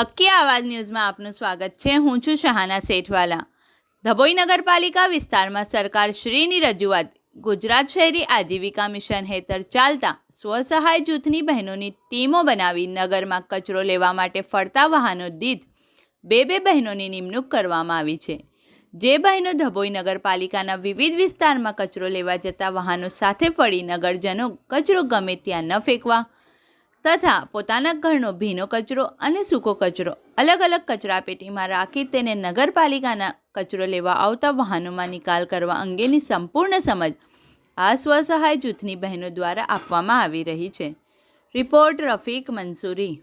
હક્કી આવાજ ન્યૂઝમાં આપનું સ્વાગત છે। હું છું શહાના સેઠવાલા। ધભોઈ નગરપાલિકા વિસ્તારમાં સરકાર શ્રીની રજૂઆત ગુજરાત શહેરી આજીવિકા મિશન હેઠળ ચાલતા સ્વસહાય જૂથની બહેનોની ટીમો બનાવી નગરમાં કચરો લેવા માટે ફરતા વાહનો દીઠ બે બહેનોની નિમણૂક કરવામાં આવી છે। જે બહેનો ધભોઈ નગરપાલિકાના વિવિધ વિસ્તારમાં કચરો લેવા જતા વાહનો સાથે ફરી નગરજનો કચરો ગમે ત્યાં ન ફેંકવા તથા પોતાના ઘરનો ભીનો કચરો અને સૂકો કચરો અલગ અલગ કચરાપેટીમાં રાખી તેને નગરપાલિકાના કચરો લેવા આવતા વાહનોમાં નિકાલ કરવા અંગેની સંપૂર્ણ સમજ આ સ્વસહાય જૂથની બહેનો દ્વારા આપવામાં આવી રહી છે। રિપોર્ટ રફીક મંસૂરી।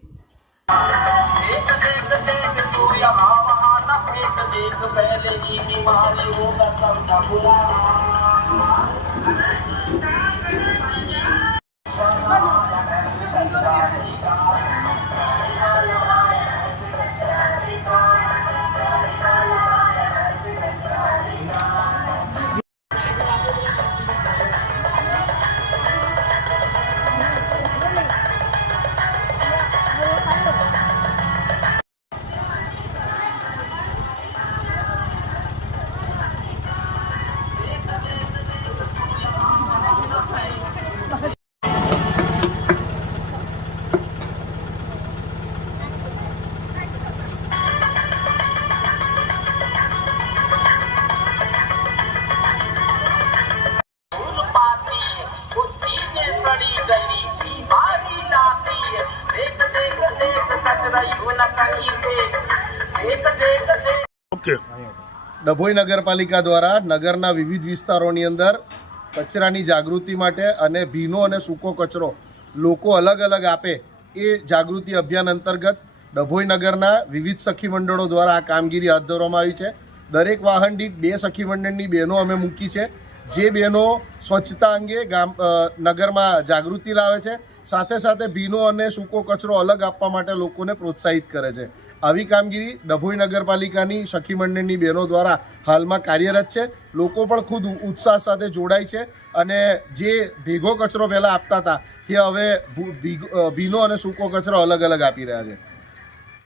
ડભોઈ નગરપાલિકા દ્વારા નગરના વિવિધ વિસ્તારોની અંદર કચરાની જાગૃતિ માટે અને ભીનો અને સૂકો કચરો લોકો અલગ અલગ આપે એ જાગૃતિ અભિયાન અંતર્ગત ડભોઈ નગરના વિવિધ સખી મંડળો દ્વારા આ કામગીરી હાથ ધરવામાં આવી છે। દરેક વાહન દીઠ 2 સખી મંડળની બહેનો અમે મૂકી છે, જે બહેનો સ્વચ્છતા અંગે નગરમાં જાગૃતિ લાવે છે, સાથે સાથે ભીનો અને સૂકો કચરો અલગ આપવા માટે લોકોને પ્રોત્સાહિત કરે છે। આવી કામગીરી ડભોઈ નગરપાલિકાની સખી મંડળની બહેનો દ્વારા હાલમાં કાર્યરત છે। લોકો પણ ખુદ ઉત્સાહ સાથે જોડાય છે અને જે ભેગો કચરો પહેલાં આપતા હતા એ હવે ભીનો અને સૂકો કચરો અલગ અલગ આપી રહ્યા છે।